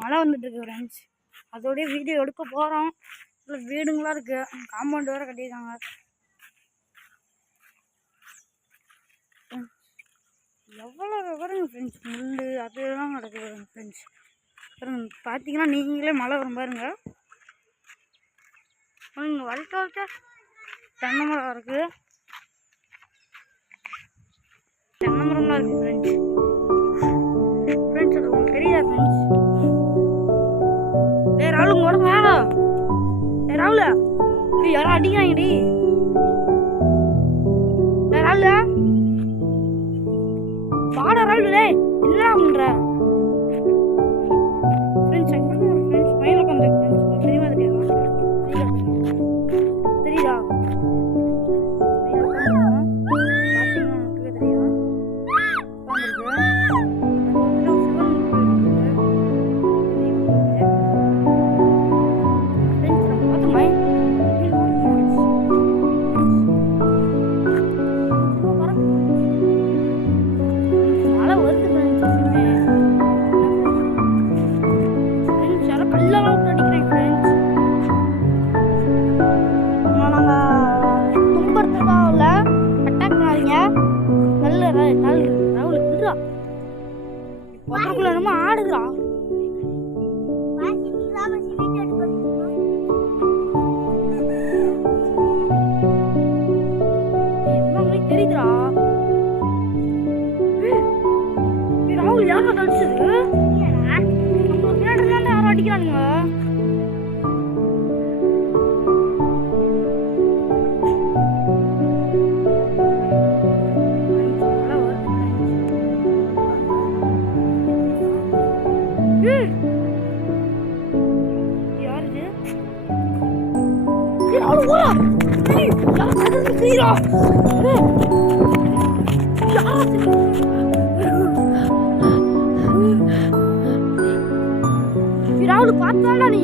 மழை வந்துட்டு இருக்கு ஃப்ரெண்ட்ஸ். அதோடய வீடியோ எடுக்க போகிறோம். இல்லை வீடுங்களாம் இருக்குது, காம்பவுண்ட் வேறு கட்டியிருக்காங்க. எவ்வளோ வருங்க ஃப்ரெண்ட்ஸ், முள் அதெல்லாம் கிடக்குது ஃப்ரெண்ட்ஸ். பார்த்தீங்கன்னா நீங்களே மழை வரும் பாருங்க. இங்கே வளர்க்க தென்னை மரம் இருக்குது, தென்னை மரம்லாம் இருக்குது ஃப்ரெண்ட்ஸ். ஃப்ரெண்ட்ஸ் அது உங்களுக்கு தெரியுதா ஃப்ரெண்ட்ஸ்? ராகுல் உங்களோட வேணா ராகுல யாரும் அடிக்கிறாங்கடி. ராகுல பாட ராகுல என்ன பண்ற ஃப்ரெண்ட்ஸ்? ஃப்ரெண்ட்ஸ் மயில உட்காந்து ஃப்ரெண்ட்ஸ் தெரியுமா தெரியுதா? ஆடுகிறா தெரியுதுடா. ராகுல் யாரோ அடிச்சது, யாரும் அடிக்கிறானுங்க. ராகுல் பார்த்தாண்டா நீ